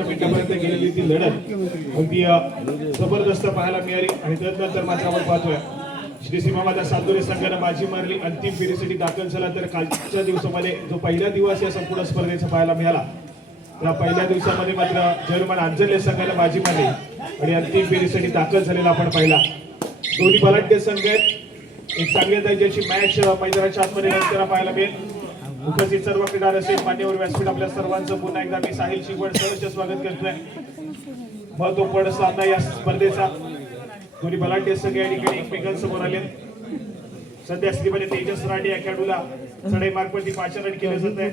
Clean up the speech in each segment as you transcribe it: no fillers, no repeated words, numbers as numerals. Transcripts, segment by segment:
शेवटच्या मिनिटापर्यंत गेलेली ती लढत अगदी जबरदस्त पाहायला मिळाली आणि त्यानंतर मात्र आपण पाहतोय श्री सीमामाता सातोरे संघानं बाजी मारली, अंतिम फेरीसाठी दाखल झाला. तर कालच्या दिवसामध्ये जो पहिला दिवस या संपूर्ण स्पर्धेचा पाहायला मिळाला, त्या पहिल्या दिवसामध्ये मात्र जर्मन अंजले संघानं बाजी मारली आणि अंतिम फेरीसाठी दाखल झालेला आपण पाहिला. दोन्ही बलाढ्य संघ आहेत. एक चांगल्या दर्जाची मॅच मैदानाच्या आतमध्ये नंतर पाहायला मिळेल. उपस्थित सर्व क्रीडा रसिक मान्यवर व्यासपीठ आपल्या सर्वांचं पुन्हा एकदा मी साहिल शिकवण सहर्ष स्वागत करतोय. महत्वपूर्ण सामना या स्पर्धेचा. दोन्ही बलाढ्य संघ या ठिकाणी एकमेकांसमोर आले. सध्या स्थितीमध्ये तेजस राणे या खेळाडूला चढाई मार्गवरती पाचारण केलं जात आहे.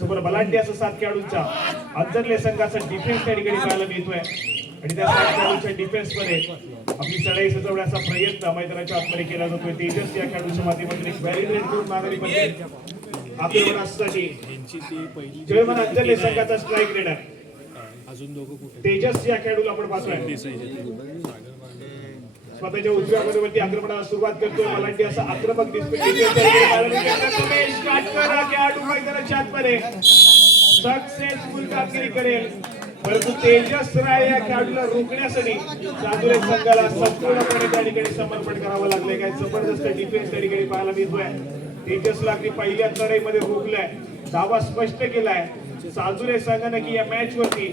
समोर बलाढ्य असं 7 खेळाडूंचा अंजरले संघाचा डिफेन्स त्या ठिकाणी पाहायला मिळतोय आणि त्या 7 खेळाडूंच्या डिफेन्स मध्ये आपली चढाई सजवण्याचा प्रयत्न मैदानाच्या आतमध्ये केला जातोय. तेजस या खेळाडूच्या माध्यमातून एक बॅरिकेड करून माघारी पडते. आक्रमणासाठी जर्मन अंजरले संघाचा स्ट्राईक रेडर तेजस या खेळाडूला आपण पाहतोय. स्वतःच्या उजव्या बाजूवरती आक्रमणाला सुरुवात करतोय. बलाढ्य असा आक्रमक मैदानाच्या आतमध्ये सक्सेसफुल कामगिरी करेल, परंतु तेजस राय या खेळाडूला रोखण्यासाठी चांदुरे संघाला संपूर्णपणे त्या ठिकाणी समर्पण करावं लागले. काय जबरदस्त डिफेन्स त्या ठिकाणी पाहायला मिळतोय. तेजसला अगदी पहिल्या लढाईमध्ये रोखलाय, दावा स्पष्ट केलाय. साजुरे संघाने की या मॅच वरती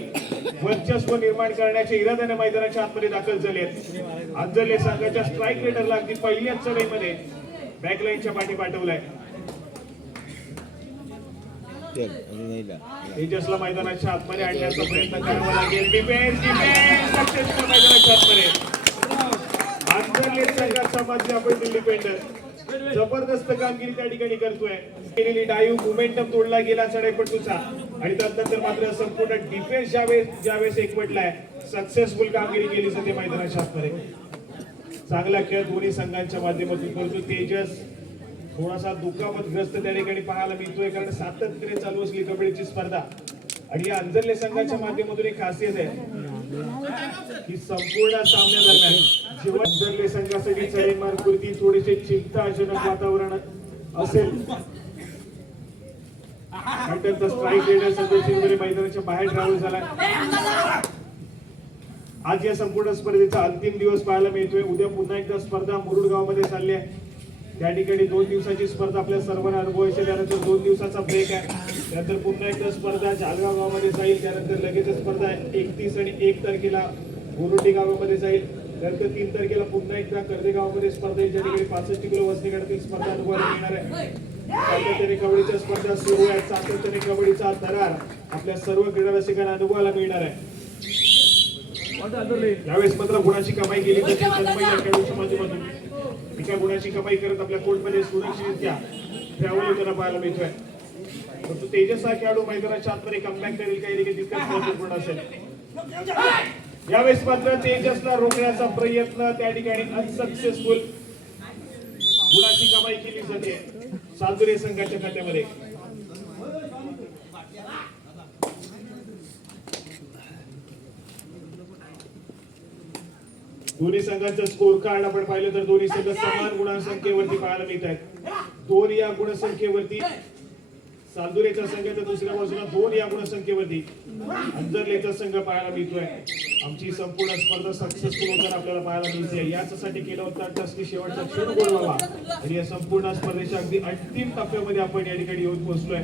वर्चस्व निर्माण करण्याच्या इराद्याने मैदानाच्या आतमध्ये दाखल झाले. अंजरले संघाच्या स्ट्राईक रेडरला अगदी पहिल्याच लढाईमध्ये बॅकलाईनच्या पाठी पाठवलाय. तेजसला मैदानाच्या आतमध्ये आणण्याचा प्रयत्न करावा लागेल. डिफेन्स सक्सेसफुल मैदानाच्या आतमध्ये अंजरले संघाचा मध्य आपण डिफेंडर जबरदस्त कामगिरी त्या ठिकाणी करतोय. केलेली डाईव्ह मोमेंटम तोडला गेला चढाईपटूचा आणि त्यानंतर मात्र संपूर्ण डिफेन्स ज्यावेळेस एकवटलाय, सक्सेसफुल कामगिरी केली जाते मैदानाच्या आतमध्ये. चांगला खेळ दोन्ही संघांच्या माध्यमातून करतो. तेजस थोडासा दुखापतग्रस्त त्या ठिकाणी पाहायला मिळतोय, कारण सातत्याने चालू असली कबड्डीची स्पर्धा. आणि या अंजरले संघाच्या माध्यमातून एक खासियत आहे की संपूर्ण सामन्यादरम्यान जेव्हा अंजरले संघासाठी चढाई मार्गवरती थोडेसे चिंताजनक वातावरण असेल, स्ट्राईक रेडर सदस्य मैदानाच्या बाहेर ट्रॅव्हल झाला. आज या संपूर्ण स्पर्धेचा अंतिम दिवस पाहायला मिळतोय. उद्या पुन्हा एकदा स्पर्धा मुरुड गावामध्ये चालली आहे. त्या ठिकाणी 2 दिवसाची स्पर्धा आपल्या सर्वांना अनुभवायची. त्यानंतर 2 दिवसाचा ब्रेक आहे. त्यानंतर पुन्हा एकदा स्पर्धा जालगाव गावामध्ये जाईल. त्यानंतर लगेच स्पर्धा 31 आणि 1 तारखेला बोरुंडी गावामध्ये जाईल. त्यानंतर 3 तारखेला पुन्हा एकदा कर्दे गावामध्ये स्पर्धा येईल, ज्या ठिकाणी 65 किलो वजनी गटातील स्पर्धा अनुभवायला मिळणार आहे. सातत्याने कबड्डीच्या स्पर्धा सुरू आहेत. सातत्याने कबड्डीचा थरार आपल्या सर्व क्रीडा रसिकांना अनुभवायला मिळणार आहे. यावेळेस मात्र गुणाची कमाई केली जाते. खेळाडूच्या माध्यमातून एका गुणाची कमाई करत आपल्या कोर्टमध्ये सुरक्षितरित्या ट्रॅव्हल होताना पाहायला मिळतोय. परंतु तेजस हा खेळाडू मैदानाच्या आतमध्ये कमबॅक करेल काही तितकंच महत्वपूर्ण असेल. यावेळेस मात्र तेजसला रोखण्याचा प्रयत्न त्या ठिकाणी अनसक्सेसफुल. गुणाची कमाई केली जाते साजुरे संघाच्या खात्यामध्ये. दोन्ही संघांचा स्कोर कार्ड आपण पाहिलं तर दोन्ही संघ समान गुणसंख्येवरती पाहायला मिळत आहेत. 2 या गुणसंख्येवरती सालदुरेचा संघ, तर दुसऱ्या बाजूला 2 या गुणसंख्येवरती अंजरलेचा संघ पाहायला मिळतोय. आमची संपूर्ण स्पर्धा सक्सेसफुल होताना आपल्याला पाहायला मिळते. याच्यासाठी केलं होतं टस्की शेवटचा क्षण गोल व्हावा आणि या संपूर्ण स्पर्धेच्या अगदी अंतिम टप्प्यामध्ये आपण या ठिकाणी येऊन पोहोचलोय.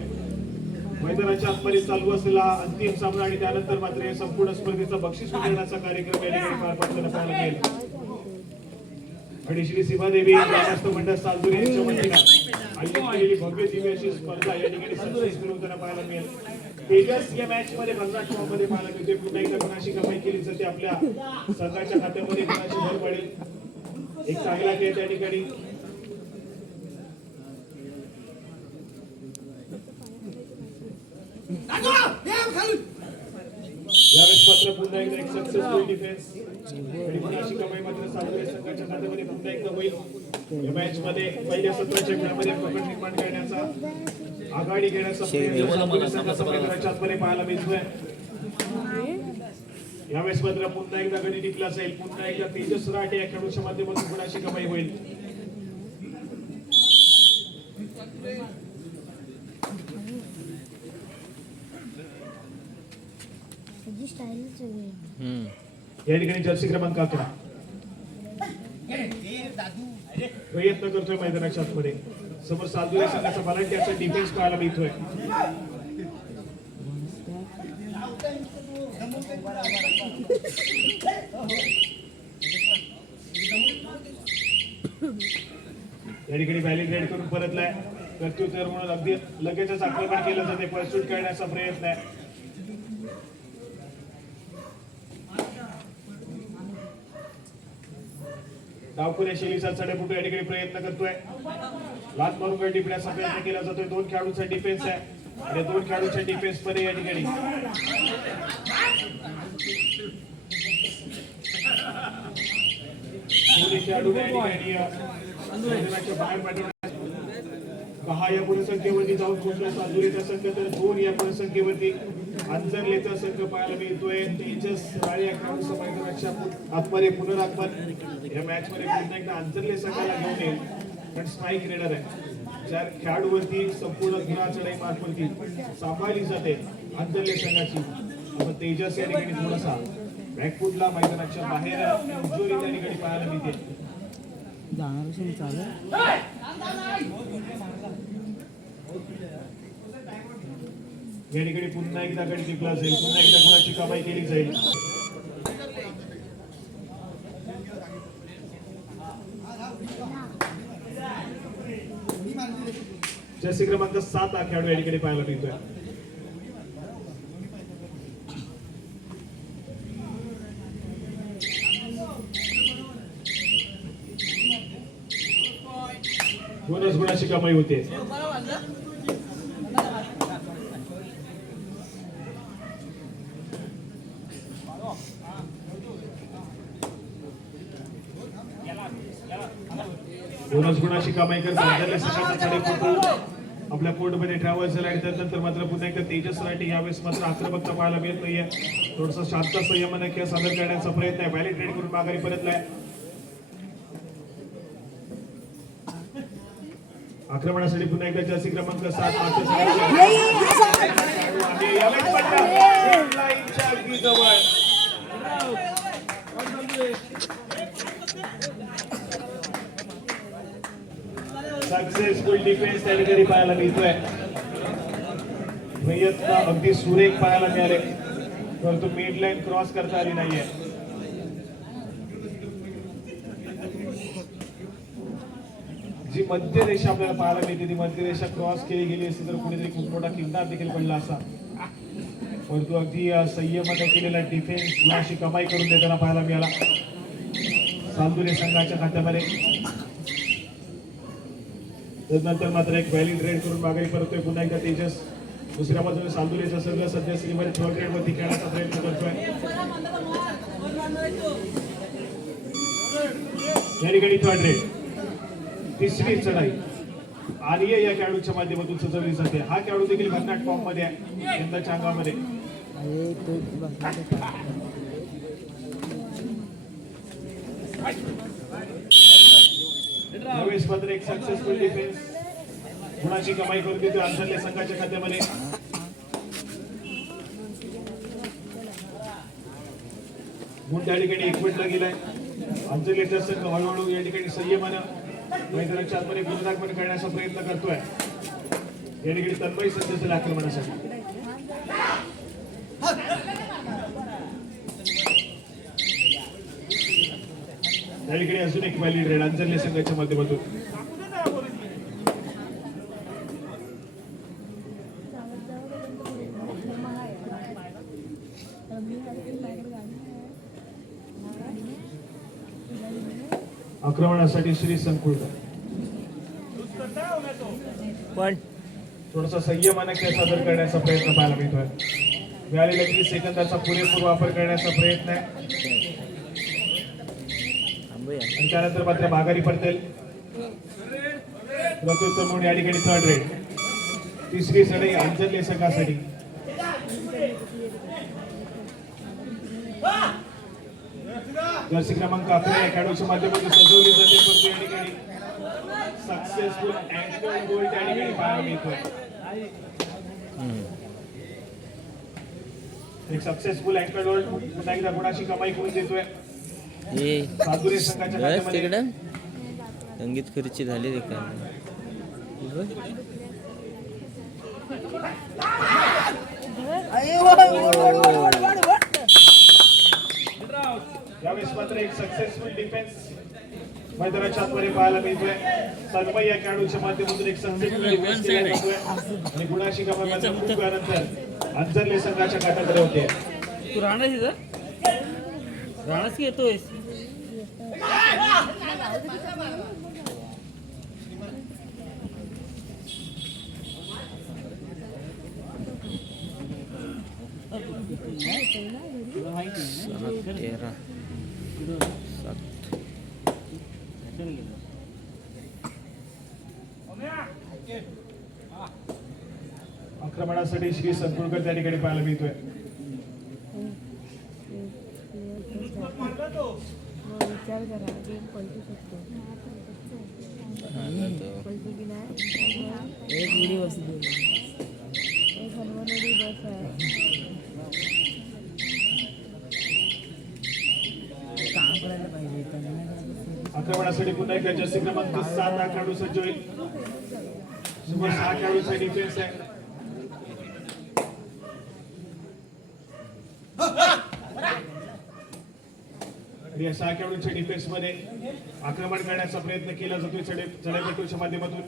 मैदानाच्या आतमध्ये चालू असलेला अंतिम सामना आणि त्यानंतर मात्र या संपूर्ण स्पर्धेचा बक्षीस वितरणाचा कार्यक्रम या ठिकाणी पार पडताना पाहायला मिळेल. आणि श्री सीमादेवी ग्रामस्थ मंडळ सालदुरे यांच्या वतीनं आयोजित केलेली भव्य दिव्य अशी स्पर्धा या ठिकाणी सक्सेसफुल होताना पाहायला मिळेल. तेजस या मॅच मध्ये 15 मध्ये पाहायला मिळते. पुन्हा एकदा गुणाची कमाई केली जाते. आपल्या संघाच्या खात्यामध्ये गुणाची भर पडेल. एक चांगला खेळ त्या ठिकाणी. यावेळेस मात्र पुन्हा एकदा एक सक्सेसफुल डिफेन्स आणि गुणाची कमाई मात्र सालदुरे संघाच्या खात्यामध्ये पुन्हा एकदा होईल. या मॅच मध्ये पहिल्या सत्राच्या खेळामध्ये पकड निर्माण करण्याचा, आघाडी घेण्याचा प्रयत्न संघाचा मैदानाच्या आतमध्ये पाहायला मिळतोय. यावेळेस मात्र पुन्हा एकदा गडी टिकला जाईल. पुन्हा एकदा तेजस राटे या खेळाडूच्या माध्यमातून गुणाची कमाई होईल. त्यांची स्टाईलच वेगळी आहे. या ठिकाणी जर्सी क्रमांक 11 प्रयत्न करतोय मैदानाच्या आतमध्ये. समोर सालदुरे संघाचा व्हॉलंटियरचा डिफेन्स पाहायला मिळतोय. या ठिकाणी व्हॅलिड रेड करून परतलाय. प्रत्युत्तर म्हणून अगदी लगेचच आक्रमण केलं जाते. परसूट करण्याचा प्रयत्न आहे. डावखुऱ्या शैलीचा चढेपुटू या ठिकाणी प्रयत्न करतोय. लात मारून गळ टिपण्याचा प्रयत्न केला जातोय. 2 खेळाडूंचा डिफेन्स आहे आणि 2 खेळाडूंच्या डिफेन्स मध्ये या ठिकाणी खेळाडू या ठिकाणी बाहेर पाठवण्यात पहा. या गुणसंख्येवरती जाऊन पोहोचला सालदुरेचा संघ, तर 2 या गुणसंख्येवरती अंजरलेचा संघ पाहायला मिळतोय. तेजस राळे मैदानाच्या आतमध्ये पुनरागमन या मॅच मध्ये पुन्हा एकदा अंजरले संघाला घेऊन येईल. पण स्ट्राईक रेडर आहे. ज्या खेळाडूवरती संपूर्ण धुरा चढाई मार्फती सांभाळली जाते अंजरले संघाची. पण तेजस या ठिकाणी थोडासा बॅकफुटला मैदानाच्या बाहेर इंजुरी त्या ठिकाणी पाहायला मिळते. या ठिकाणी पुन्हा एकदा गडी जिंकला जाईल. पुन्हा एकदा गुणाची कमाई केली जाईल. जर्सी क्रमांक 7 हा खेळाडू या ठिकाणी पाहायला मिळतोय. बोनस गुणाची कमाई होते. बोनस गुणाची कमाई करत आपल्या कोर्टमध्ये ट्रॅव्हल्स झाला आणि त्यानंतर मात्र पुन्हा एकदा तेजस राठी यावेळेस मात्र आक्रमकता पाहायला मिळत नाहीये. थोडंसं शांत संयमाने खेळ सादर करण्याचा प्रयत्न आहे. व्हॅलिड रेड करून माघारी परतलाय. आक्रमणासाठी पुन्हा एकदा जर्सी क्रमांक 7 सक्सेसफुल डिफेन्स त्या ठिकाणी पाहायला मिळतोय. प्रयत्न अगदी सुरेख पाहायला मिळाले, परंतु मिड लाईन क्रॉस करता आली नाहीये. जी मध्य रेषा आपल्याला पाहायला मिळते ती मध्य रेषा क्रॉस केली गेली असती तर कुणीतरी खूप मोठा किल्ला देखील पडला असा. परंतु अगदी संयमाने केलेला डिफेन्स गुणाची कमाई करून देताना पाहायला मिळाला सालदुरे संघाच्या खात्यामध्ये. त्यानंतर मात्र एक व्हॅलिड रेड करून माघारी परतोय पुन्हा एकदा तेजस. दुसऱ्या बाजूने सालदुरेचा संघ सध्या सीमेवर थर्ड ग्रेड वरती खेळण्याचा प्रयत्न करतोय. या ठिकाणी थर्ड रेड तिसरी चढाई आलिया या खेळाडूच्या माध्यमातून सजवली जाते. हा खेळाडू देखील भन्नाट फॉर्म मध्ये आहे यंदाच्या अंगामध्ये. यावेळेस मात्र एक सक्सेसफुल डिफेन्स गुणाची कमाई करून देतो अंजरले संघाच्या खात्यामध्ये. गुण त्या ठिकाणी एकवटला गेलाय. अंजरलेचा संघ हळूहळू या ठिकाणी संयमानं मैदानाच्या आतमध्ये गुणरागमन करण्याचा प्रयत्न करतोय. या ठिकाणी तन्मय सज्ज झाले आक्रमणासाठी. या ठिकाणी अजून एक व्हॅलिड रेड अंजरले संघाच्या माध्यमातून. आक्रमणासाठी श्री संकुलकर पण थोडासा संयमाने खेळ सादर करण्याचा प्रयत्न पाहायला मिळतोय. मिळालेल्या 30 सेकंदाचा पुरेपूर वापर करण्याचा प्रयत्न आहे आणि त्यानंतर मात्र माघारी पडतील. प्रत्युत्तर म्हणून या ठिकाणी थर्ड रेड तिसरी चढाई अंजरले संघासाठी. जर्सी क्रमांक 11 या खेळाडूच्या माध्यमातून सजवली जाते परंतु या ठिकाणी सक्सेसफुल अँगल गोल त्या ठिकाणी पाहायला मिळतोय. एक सक्सेसफुल अँकल होल्ड पुन्हा एकदा गुणाची कमाई करून देतोय हे सातुरे संघाच्या बस खात्यामध्ये. तिकडं संगीत खुर्ची झाली रे काय यावेळेस मात्र एक सक्सेसफुल डिफेन्स मैदानाच्या आतमध्ये पाहायला मिळतोय. सन्मय या खेळाडूच्या माध्यमातून एक सक्सेसफुल डिफेन्स केला जातोय आणि गुणाची कमाई मात्र खूप वेळानंतर अंतरले संघाच्या खात्यामध्ये होते. तू राहणार इथं राहणारच की येतोय तेरा सात आक्रमणासाठी श्री संकुळकर त्या ठिकाणी पाहायला मिळतोय. विचार करा गेम पलटू शकतो पलटू की नाही एक उडी बसली एक हनुमानोडी बस आहे काम करायला पाहिजे आक्रमणासाठी पुन्हा एकदा जर्सी क्रमांक 7 हा खेळाडू सज्ज होईल. समोर 6 खेळाडूचा डिफेन्स आहे. आणि या 6 खेळाडूंच्या डिफेन्स मध्ये आक्रमण करण्याचा प्रयत्न केला जातोय चढाईपटूच्या माध्यमातून.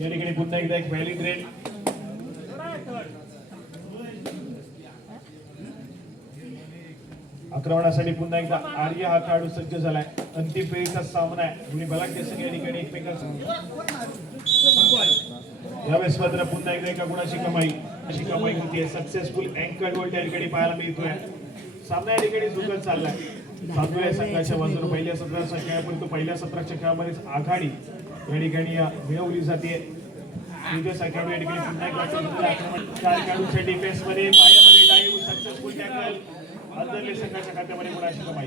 या ठिकाणी पुन्हा एकदा एक व्हॅलिड रेड आक्रमणासाठी पुन्हा एकदा आर्य हा खेळाडू सज्ज झालाय. अंतिम फेरीचा सामना आहे. दोन्ही बलाढ्य संघ या ठिकाणी एकमेकांचा यावेळेस मात्र पुन्हा एकदा एका गुणाची कमाई अशी कमाई होतीये. सक्सेसफुल अँकल होल्ड या ठिकाणी पाहायला मिळतोय. सामना या ठिकाणी झुकत चाललाय. सातव्या संघाच्या बाजूने पहिल्या सत्राचा खेळ परंतु पहिल्या सत्राच्या खेळामध्येच आघाडी या ठिकाणी मिळवली जाते. खेळाडू या ठिकाणी पुन्हा एकदा आक्रमण 4 खेळाडूंच्या डिफेन्स मध्ये पायामध्ये डाईव्ह सक्सेसफुल टॅकल अंतरले संघाच्या खात्यामध्ये गुणाची कमाई.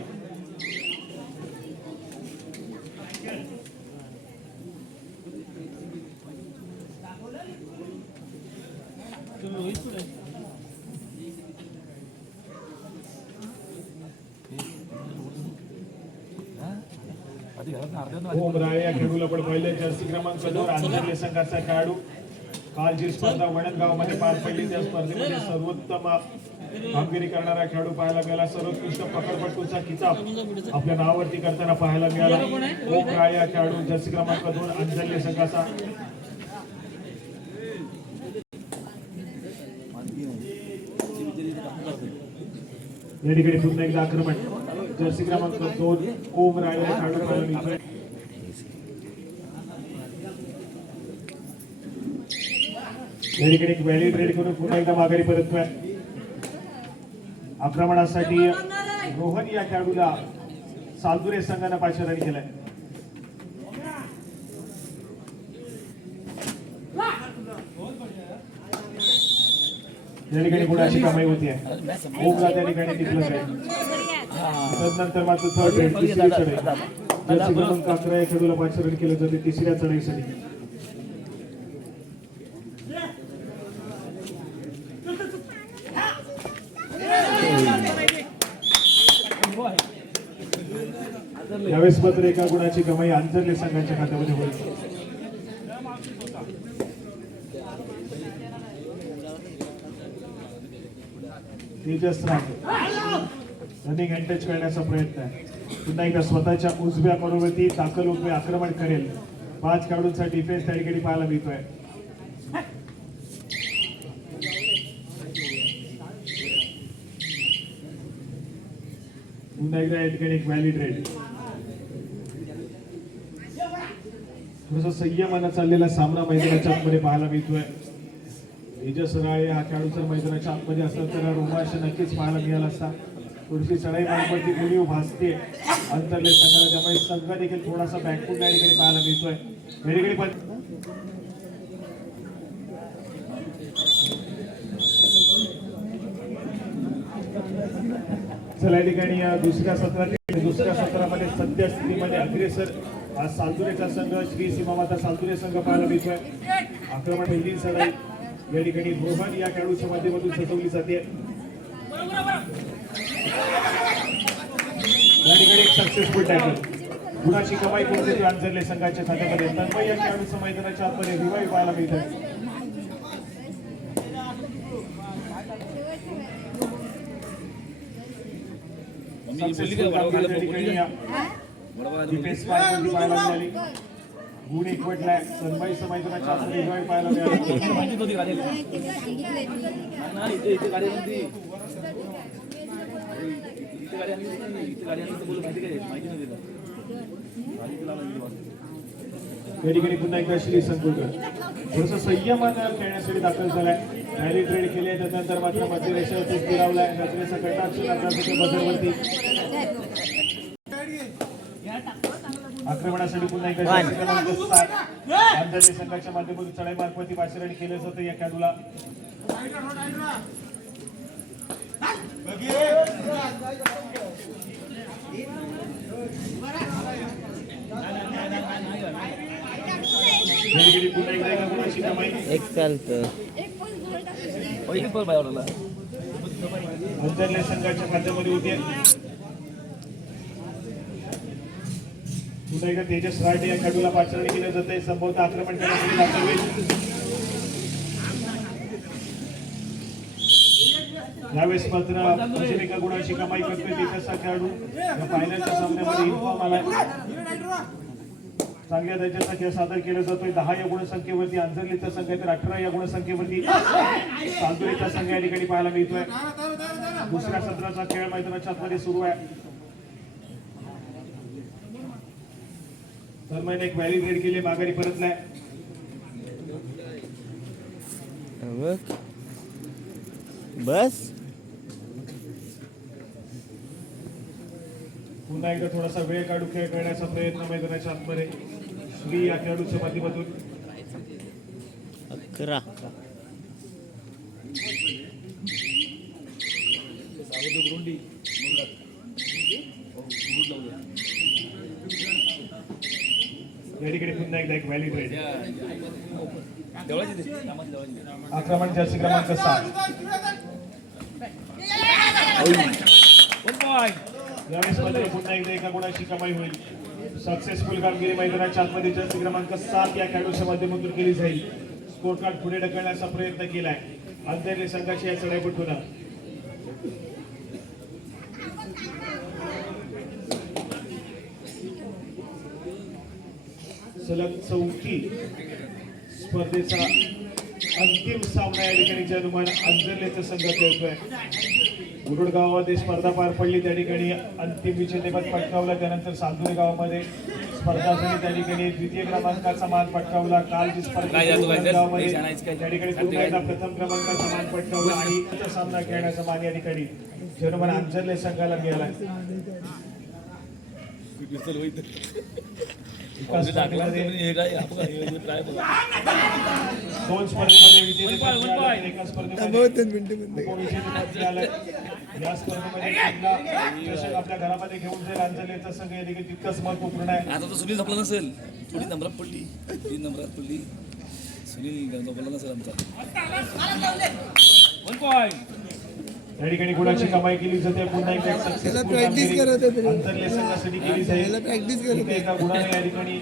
ओम राय या खेळाडूला पण पाहिलं. जर्सी क्रमांक 2 अंतरले संघाचा खेळाडू. काल जी स्पर्धा वडणगावमध्ये पार पडली त्या स्पर्धेमध्ये सर्वोत्तम कामगिरी करणारा खेळाडू पाहायला मिळाला. सर्वोत्कृष्ट पकडपटूचा किताब आपल्या नावावरती करताना पाहायला मिळाला. ओम राय या खेळाडू जर्सी क्रमांक 2 अंतरले संघाचा. या ठिकाणी पुन्हा एकदा आक्रमण जर्सी क्रमांक 2 ओम राय या खेळाडू पाहायला मिळतोय. या ठिकाणी एक व्हॅलिड रेड करून पुन्हा एकदा माघारी परततोय. आक्रमणासाठी रोहन या खेळाडूला सालदुरे संघानं पाचारण केलंय. या ठिकाणी गुणाची कमाई होती आहे. ओमला त्या ठिकाणी टिकलं आहे. त्यानंतर मात्र थर्ड रेड तिसरी चढाई जर्सी क्रमांक 11 या खेळाडूला पाचारण केलं जाते तिसऱ्या चढाईसाठी. यावेळेस मात्र एका गुणाची कमाई अंतरले संघाच्या खात्यामध्ये होईल. तेजस रनिंग अँड टच करण्याचा प्रयत्न आहे. पुन्हा एकदा स्वतःच्या उजव्या मनोवृत्ती दाखल होतोय. आक्रमण करेल. 5 खेळाडूंचा डिफेन्स त्या ठिकाणी पाहायला मिळतोय. पुन्हा एकदा या ठिकाणी एक व्हॅलिड रेड. थोडस संयमानं चाललेला सामना मैदानाच्या आतमध्ये पाहायला मिळतोय. तेजस राय हा खेळाडू जर मैदानाच्या आतमध्ये असला तर रोमांच नक्कीच पाहायला मिळाला असता. थोडीशी चढाई मार्फतची उणीव भासते अंतरले संघाला. त्यामुळे संघ देखील थोडासा बॅकफूट या ठिकाणी पाहायला मिळतोय. चला या ठिकाणी दुसऱ्या सत्रामध्ये सद्य स्थितीमध्ये अग्रेसर आज सालतुरेचा संघ श्री सीमामाता सालतुरे संघ पाहायला मिळतोय. आक्रमण पहिली सराई या ठिकाणी रोहन या खेळाडूच्या माध्यमातून सजवली जाते. या ठिकाणी एक सक्सेसफुल टॅकल गुणाची कमाई कोणते अंजरले संघाच्या खात्यामध्ये. तन्मय या खेळाडूचं मैदानाच्या आतमध्ये रिवाईव्ह पाहायला मिळतं. सक्सेसफुल कामगिरी त्या ठिकाणी या डिफेन्स पार्कमध्ये पाहायला मिळाली. गुण एकवटलाय. तन्मयचं मैदानाच्या आतमध्ये रिवाईव्ह पाहायला मिळालं. या ठिकाणी पुन्हा एकदा श्री संकुलकर थोडंसं संयमानं खेळण्यासाठी दाखल झालाय. रॅली ट्रेड केली आहे त्यानंतर मात्र मध्य रेषेवरती स्थिरावलाय. नजरेचा कटाक्ष लागला बजरवरती. आक्रमणासाठी पुन्हा एकदा क्रमांक 7 अंधरले संघाच्या माध्यमातून चढाई मार्फत पाचरणी केलं जातं या खेळाडूला. पुन्हा एकदा एका गुणाची कमाई एक चालतं. अंतरले संघाच्या खात्यामध्ये होते. पुन्हा एकदा तेजस राठे या खेळाडूला पाचारणी केलं जात आहे. संभवतः आक्रमण करण्यासाठी दाखल होईल. यावेळेस मात्र अजून एका गुणाची कमाई करतोय तेजस हा खेळाडू. या फायनलच्या सामन्यामध्ये इन्फॉर्म आलाय. चांगल्या दर्जाचा खेळ सादर केला जातोय. 10 या गुणसंख्येवरती अंजरलीचा संघ आहे तर 18 या गुणसंख्येवरती सालतुरेचा संघ या ठिकाणी पाहायला मिळतोय. दुसऱ्या सत्राचा खेळ मैदानाच्या आतमध्ये सुरू आहे. तन्मयने एक व्हॅली रेड केली, माघारी परतलाय. बस पुन्हा एकदा थोडासा वेळ काढून खेळ करण्याचा प्रयत्न मैदानाच्या आतमध्ये श्री या खेळाडूच्या माध्यमातून. 11. या ठिकाणी पुन्हा एकदा एक व्हॅली रेड. आक्रमण जर्सी क्रमांक 7. यावेळेस मात्र पुन्हा एकदा एका गुणाची कमाई होईल. सक्सेसफुल कामगिरी मैदानाच्या आतमध्ये जर्सी क्रमांक 7 या खेळाडूच्या माध्यमातून केली जाईल. स्कोर कार्ड पुढे ढकलण्याचा प्रयत्न केलाय अंधरले संघाची या चढाईपटून. सलग 4थी स्पर्धेचा अंतिम सामना या ठिकाणी जनुमान अंजरलेचा संघ खेळतोय. गुरुड गावामध्ये स्पर्धा पार पडली त्या ठिकाणी अंतिम विजेतेपद पटकावलं. त्यानंतर सालतुरे गावामध्ये स्पर्धा झाली त्या ठिकाणी द्वितीय क्रमांकाचा मान पटकावला. काल जी स्पर्धा गावामध्ये त्या ठिकाणी पुन्हा एकदा प्रथम क्रमांकाचा मान पटकावला आणि सामना खेळण्याचा मान या ठिकाणी जनुमान अंजरले संघाला मिळाला. दोन स्पर्धेमध्ये विजेतेपद मिळालं, एका स्पर्धेमध्ये उपविजेतेपद मिळालं. या स्पर्धेमध्ये चषक आपल्या घरामध्ये घेऊन जाईल अंजलीचा संघ या देखील तितकंच महत्वपूर्ण आहे. आता तो सुनील झोपला नसेल, थोडी नंबरात पडली, 3 नंबरात पडली. सुनील झोपला नसेल आमचा. 1 पॉइंट. या ठिकाणी गुणाची कमाई केली जाते. पुन्हा एकदा सक्सेसफुल कामगिरी अंतरले संघासाठी केली जाईल. एका गुणाने या ठिकाणी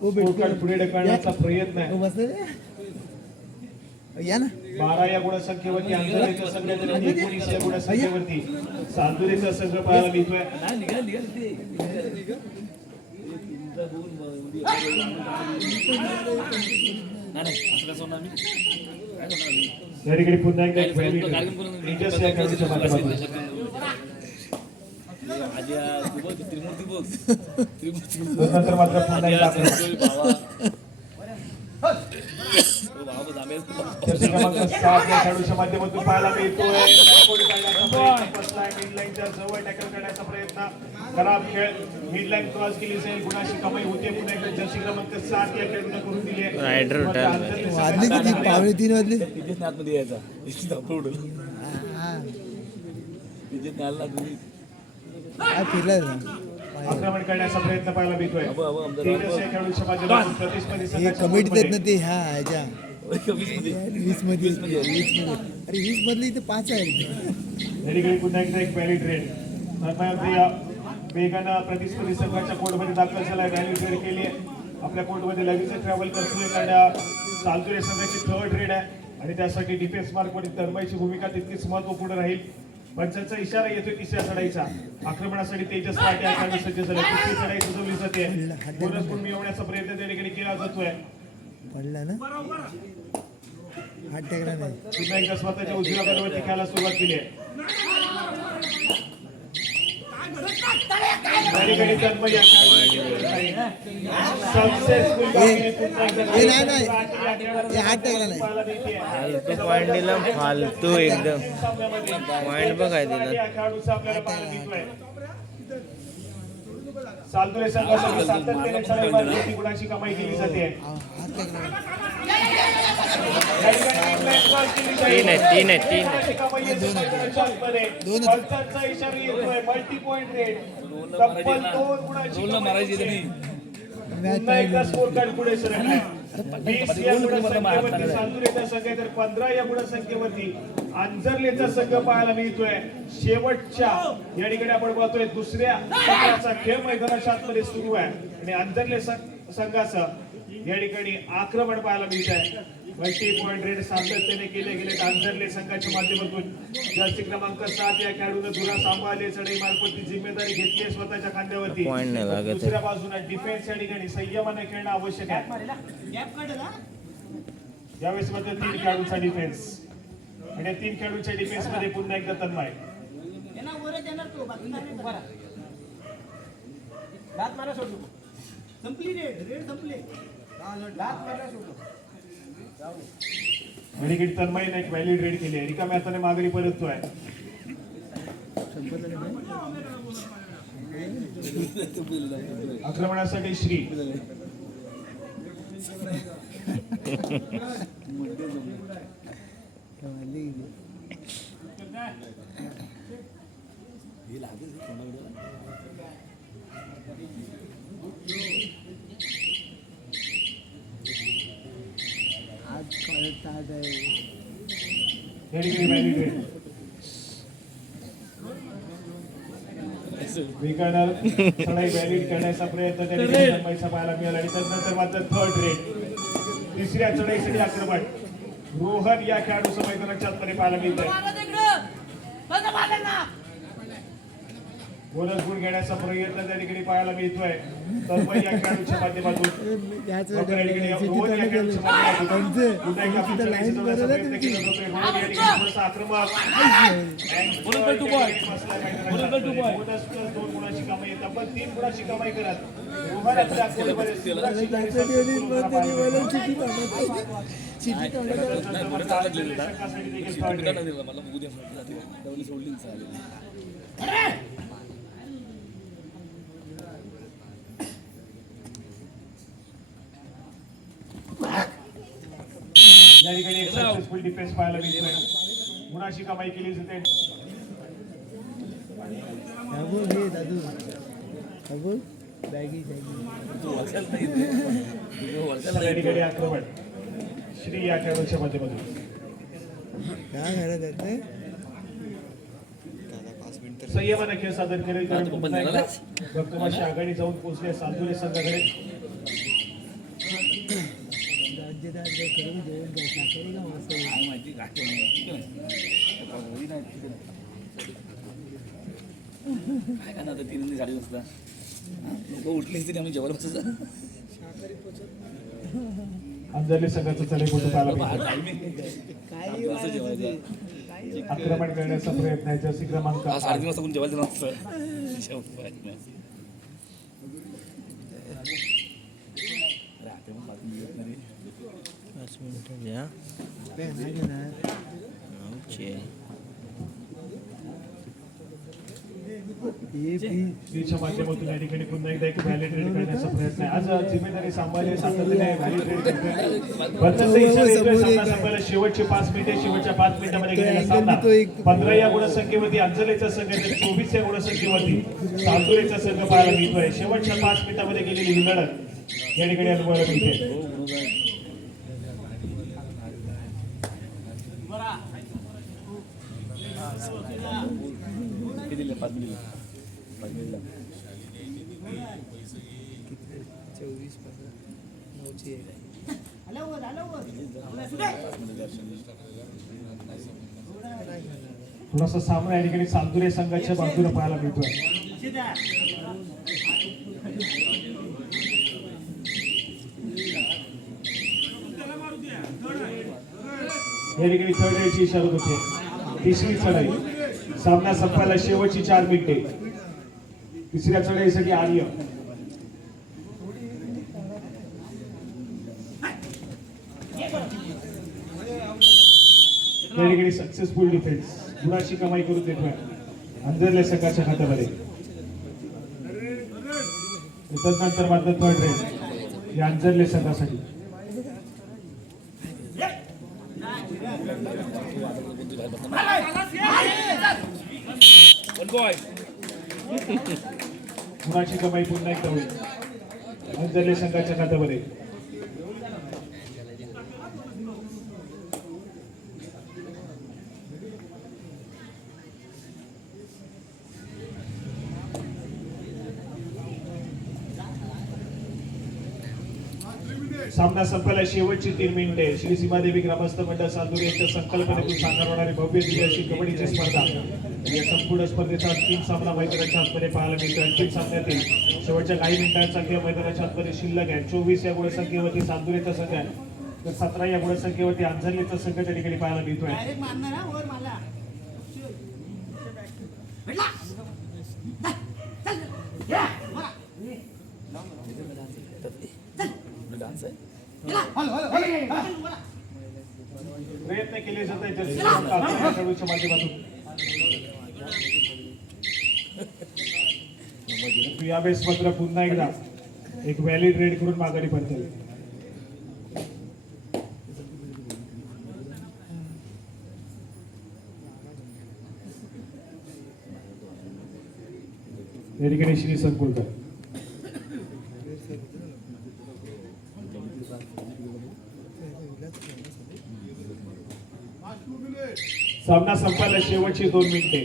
पुढे ढकलण्याचा प्रयत्न आहे. 12 या गुणसंख्येवरती अंतरलेच्या संघाच्या 19 या गुणसंख्येवरती सालतुरेचा संघ पाहायला मिळतोय. या ठिकाणी पुन्हा एकदा एक व्हॅली तेजस या खेळाडूच्या माध्यमातून. नंतर मात्र पुन्हा एकदा जर्सी क्रमांक 7 या खेळाडूच्या माध्यमातून पाहायला मिळतोय. मिडलाईनच्या जवळ टॅकल करण्याचा प्रयत्न. खराब खेळ, मिडलाईन क्रॉस केली जाईल, गुणाची कमाई होते. पुन्हा एकदा जर्सी क्रमांक 7 या खेळाडूने करून दिली आहे. रायडर उठायला वाजली किती? 2:30 वाजली. तिथेच आतमध्ये यायचा, इतकी धावपळ उडल. तिथेच आला तुम्ही. काय फिरलाय आक्रमण करण्याचा प्रयत्न पाहायला मिळतोय तेजस या खेळाडूच्या माध्यमातून प्रतिस्पर्धी हे संघाच्या कमिटीत आहेत ना कोर्टमध्ये. ते ह्या ह्याच्या 20 मध्ये अरे 20 मधले इथे 5 आहेत या ठिकाणी पुन्हा एकदा एक व्हॅलिड रेड या वेगानं प्रतिस्पर्धी संघाच्या कोर्टमध्ये दाखल झाला व्हॅलिड रेड केली आहे आपल्या कोर्टमध्ये लगेच ट्रॅव्हल करतोय करण्या चालतोय संघाची थर्ड रेड आहे आणि त्यासाठी डिफेन्स मार्कमध्ये तरमाईची भूमिका तितकीच महत्वपूर्ण राहील पंचांचा इशारा येतोय तिसऱ्या चढाईचा आक्रमणासाठी तेजस पाटे या खेळाडू सज्ज झाले तिसरी चढाई सुचवली जाते बोनस गुण मिळवण्याचा प्रयत्न त्या ठिकाणी केला जातोय पडला ना हात टेकला नाही पुन्हा एकदा स्वतःच्या उजव्या बाजूवरती खेळायला सुरुवात केली आहे त्याठिकाणी तन्मय या सक्सेसफुल कामगिरी पुन्हा एकदा हे नाही हे हात टेकला नाही फालतू पॉईंट दिला फालतू एकदम पॉईंट बघाय दिला या खेळाडूचा आपल्याला पाहायला मिळतोय सालतुरे संघासाठी सातत्याने चढाई मारण्याची गुणाची कमाई केली जाते हात टेकला नाही या ठिकाणी तीन आहे कमाई येते मैदानाच्या आतमध्ये. पंचांचा इशारा येतोय मल्टी पॉइंट रेट तब्बल 2 गुणाची रोलला कमाई मारायची होते. नाही पुन्हा एकदा स्कोर कार्ड पुढे सरकलाय 20 या गुणसंख्येवरती सालतुरेचा संघ आहे तर 15 या गुणसंख्येवरती आंजर्लेचा संघ पाहायला मिळतोय शेवटच्या या ठिकाणी आपण पाहतोय दुसऱ्या संघाचा खेळ मैदानाच्या आतमध्ये सुरू आहे आणि आंजर्ले संघाचं या ठिकाणी आक्रमण पाहायला मिळत आहे मल्टी पॉइंट रेड सातत्याने केले गेले आंजर्ले संघाच्या माध्यमातून जर्सी क्रमांक 7 या खेळाडूने धुरा सांभाळले चढाई मार्फत जिम्मेदारी घेतली आहे स्वतःच्या खांद्यावरती Point नाही लागत आहे. दुसऱ्या बाजूने डिफेन्स या ठिकाणी संयमाने खेळणं आवश्यक आहे यावेळेस मात्र 3 खेळाडूंचा डिफेन्स आणि 3 खेळाडूंच्या डिफेन्स मध्ये पुन्हा एकदा तन्मय आणि तन्मयने एक व्हॅलिड रेड केली आहे रिकाम्या हाताने माघारी परततोय आक्रमणासाठी श्री या ठिकाणी व्हॅलिड रेड विकर्नर चढाई व्हॅलिड करण्याचा प्रयत्न त्या ठिकाणी तन्मयचा पाहायला मिळाला आणि त्यानंतर मात्र थर्ड रेड तिसऱ्या चढाईसाठी आक्रमण रोहन या खेळाडूचं मैदानाच्या आतमध्ये पाहायला मिळतंय बोनस गुण घेण्याचा प्रयत्न त्या ठिकाणी पाहायला मिळतोय तन्मय या खेळाडूच्या माध्यमातून त्याच रोहन या खेळाडूच्या माध्यमातून पुन्हा एकदा चढाईचा जोराचा प्रयत्न केला जातोय रोहन या ठिकाणी थोडंसं आक्रमक बोनस प्लस 2 गुणाची कमाई तब्बल 3 गुणाची कमाई करत रोहन आपल्या गोलमध्ये सुरक्षित आणि संतुलित संघासाठी देखील third rate. मला उद्या सोडली चालेल या ठिकाणी एक सक्सेसफुल डिफेन्स पाहायला मिळतोय गुणाची कमाई केली जाते हे दादू अबो बॅगी तू वाचायला नाही तू वाचायला या ठिकाणी आक्रमण श्री या खेळाडूच्या माध्यमातून काय घरात येते संयमाने खेळ सादर केले कारण पुन्हा एकदा भक्कमाशी आघाडी जाऊन पोहोचले सालतुरे संघाकडे करून जेवण साखरी का मस्त काय माहिती काय काय ना आता 3 गाडी बसला लोक उठले तरी आम्ही जेवायला बसायचं अंजली संघाचा चलेपटू पाहायला मिळतो काही असं जेवायचं आक्रमण करण्याचा प्रयत्न आहे जर्सी क्रमांक 3:30 वाजता कोण जेवायला नसतं जेवण राहते मग बातमी येत नाही 5 मिनिटं द्या नाही घेणार आमचे स्क्रीनच्या माध्यमातून या ठिकाणी पुन्हा एकदा एक व्हॅलिडेट करण्याचा प्रयत्न आहे. आज जिम्मेदारी सांभाळली सातत्याने व्हॅलिडेट करतोय. बदलाचा इशारा येतोय. सामना संपायला शेवटचे 5 मिनिटे. शेवटच्या 5 मिनिटांमध्ये गेलेला सामना 15 या गुणसंख्येवरती अंजलेचा संघ तर 24 या गुणसंख्येवरती चांदुरेचा संघ पाहायला मिळतोय. शेवटच्या 5 मिनिटांमध्ये गेलेली ही लढत या ठिकाणी अनुभवायला मिळते. किती दिले? 5 मिनिट. 5 मिनिट. 24 9ची आहे. थोडासा सामना या ठिकाणी चांदुरे संघाच्या बाजूने पाहायला मिळतोय. या ठिकाणी थर्ड रेडची इशारा होते. तिसरी चढाई. सामना संपायला शेवटची 4 मिनिटे. तिसऱ्या चढाईसाठी आर्य. या ठिकाणी सक्सेसफुल डिफेन्स. गुणाची कमाई करून देतोय अंजरल्या संघाच्या खात्यामध्ये. त्यानंतर मात्र थर्ड रेड या अंजरले संघासाठी. गुणाची कमाई पुन्हा एकदा होईल अंजरले संघाच्या खात्यामध्ये. सामना संपायला शेवटची 3 मिनिटे. श्री सीमादेवी ग्रामस्थ मंडळ चांदूर यांच्या संकल्पनेतून साकार होणारी भव्य दिव्य अशी कबड्डीची स्पर्धा. या संपूर्ण स्पर्धेचा अंतिम सामना मैदानाच्या आतमध्ये पाहायला मिळतो. अंतिम सामन्यातील शेवटच्या काही मिनिटांचा खेळ मैदानाच्या आतमध्ये शिल्लक आहे. 24 या गुणसंख्येवरती चांदुरेचा संघ आहे तर 17 या गुणसंख्येवरती अंजरलेचा संघ त्या ठिकाणी पाहायला मिळतोय. डान्स आहे. प्रयत्न केले जात आहेत खेळाडूच्या माध्यमातून. यावेळेस मात्र पुन्हा एकदा एक व्हॅलिड रेड करून माघारी पडते. या ठिकाणी श्री संकुलकर. सामना संपायला शेवटची 2 मिनिटे.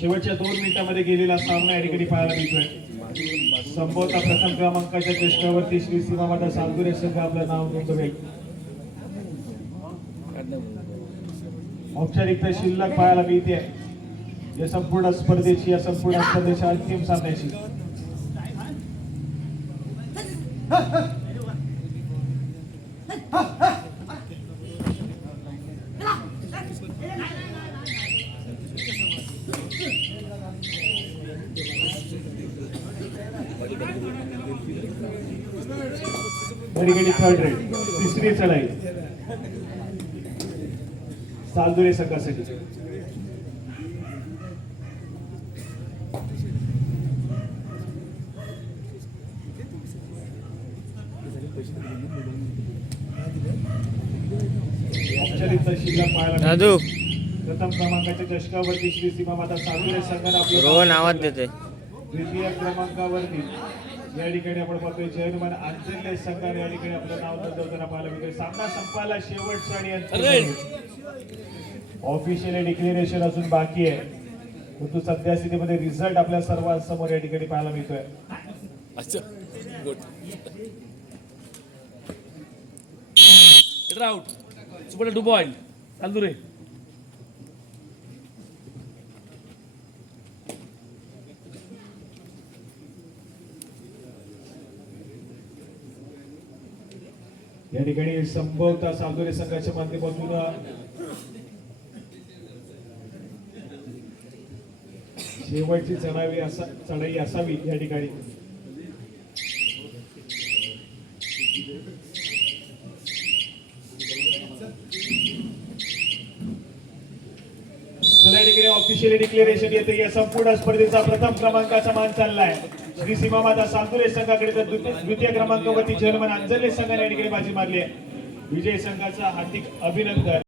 शेवटच्या 2 मिनिटांमध्ये गेलेला सामना या ठिकाणी पाहायला मिळतोय. संभवता प्रथम क्रमांकाच्या चषकावरती श्री सीमामाता चांदुरे संघ आपलं नाव नोंदवेल. औपचारिकता शिल्लक पाहायला मिळते या संपूर्ण स्पर्धेची. या संपूर्ण स्पर्धेच्या अंतिम सामन्याची. Third red. तिसरी चढाई चांदुरे संघासाठी. औपचारिकता शिल्लक पाहायला दादू प्रथम क्रमांकाच्या चषकावरती श्री सीमामाता चांदुरे संघाने आपलं रोहन आवाज देते. द्वितीय क्रमांकावरती या ठिकाणी आपण पाहतोय जयनुमान अंजनले संघाने या ठिकाणी आपलं नाव नोंदवताना पाहायला मिळतोय. सामना संपायला शेवटचा आणि ऑफिशियल डिक्लेरेशन अजून बाकी आहे परंतु सध्या स्थितीमध्ये रिझल्ट आपल्या सर्वांसमोर या ठिकाणी पाहायला मिळतोय. अच्छा good. Out. Super 2 point. Chandure. या ठिकाणी संभवता चांदुरे संघाच्या माध्यमातून शेवटची चढाई असावी या ठिकाणी. चला ठिकाणी ऑफिशियली डिक्लेरेशन येते. या संपूर्ण स्पर्धेचा प्रथम क्रमांकाचा मान चाललाय श्री सीमा माता सांतुरे संघाकडे, तर द्वितीय क्रमांकावरती जर्मन अंजले संघाने या ठिकाणी बाजी मारली आहे. विजय संघाचा हार्दिक अभिनंदन.